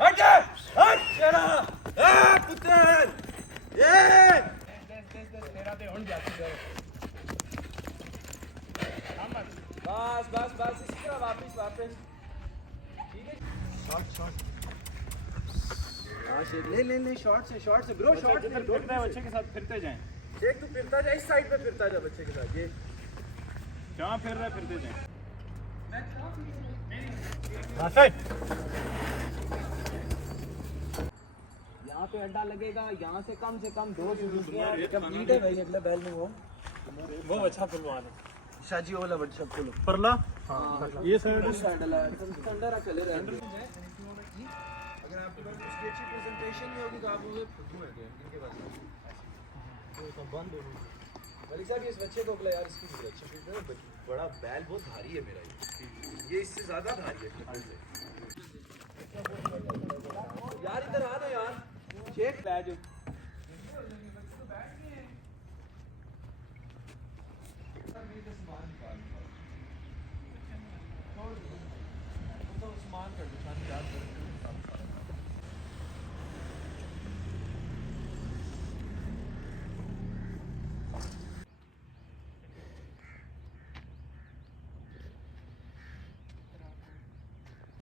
हट जा हट चला पुत्र ये तेरा दे हुन जाती है अमन बस इसी तरह वापस ठीक है शॉट हां शेख ले शॉट से ब्रो शॉट से फिरता है बच्चे के साथ फिरते जाएं शेख तू फिरता जा इस साइड पे फिरता जा बच्चे के साथ ये जहां फिर रहा है फिरते जाएं यहाँ पे अड्डा लगेगा यहाँ से कम 2 कंप्लीट है भाई अगला बैल में वो अच्छा फिल्मान है शाजी वाला अच्छा फुल परला हां ये साइड अंदर चले रहे अगर आपके पास उसकी अच्छी प्रेजेंटेशन नहीं होगी तो आप उसे फुद्दू है इनके पास तो बंद हो मलिक साहब इस बच्चे को बोला यार इसकी भी अच्छी फील्ड है बड़ा बैल बहुत भारी है मेरा ये इससे ज्यादा भारी है यार इधर आ दो यार शेख ले जो सामान कर